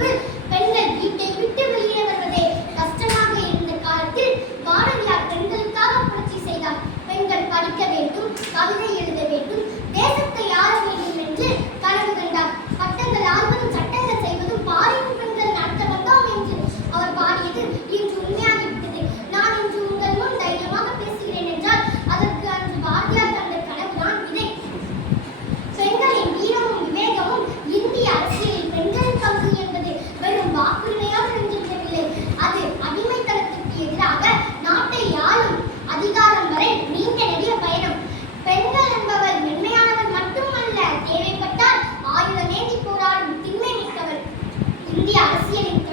முன்பு பெண்கள் வீட்டை விட்டு வெளியே வருவதே கஷ்டமாக இருந்த காலத்தில் பாரதியார் பெண்களுக்காக புரட்சி செய்தார். பெண்கள் படிக்க வேண்டும், கவிதை எழுத வேண்டும், தேசத்தை ஆள வேண்டும் என்று கனவு கண்டார். பட்டங்கள் ஆள்வதும் சட்டங்கள் செய்வதும் பாரின் பெண்கள் நடத்த வந்தோம் என்று அவர் பாடியது இன்று உண்மையாகிவிட்டது. நான் இன்று உங்கள் முன் தைரியமாக பேசுகிறேன் என்றால் அதற்கு அன்று பாரதியார் கண்ட கனவுதான் விதை. பெண்களின் வீரமும் விவேகமும் இந்திய அரசியலில் பெண்களின் பங்கு என்பது வெறும் வாக்குரிமையாக நின்றுவிடவில்லை. அது அடிமைத்தனத்திற்கு எதிராக நாட்டை ஆளும் அதிகாரம் வரை நீண்ட நெடிய பயணம். பெண்கள் என்பவர் மென்மையானவர் மட்டுமல்ல, தேவைப்பட்டால் ஆயுதமேந்தி போராடும் திண்மை மிக்கவர். இந்திய அரசியலின்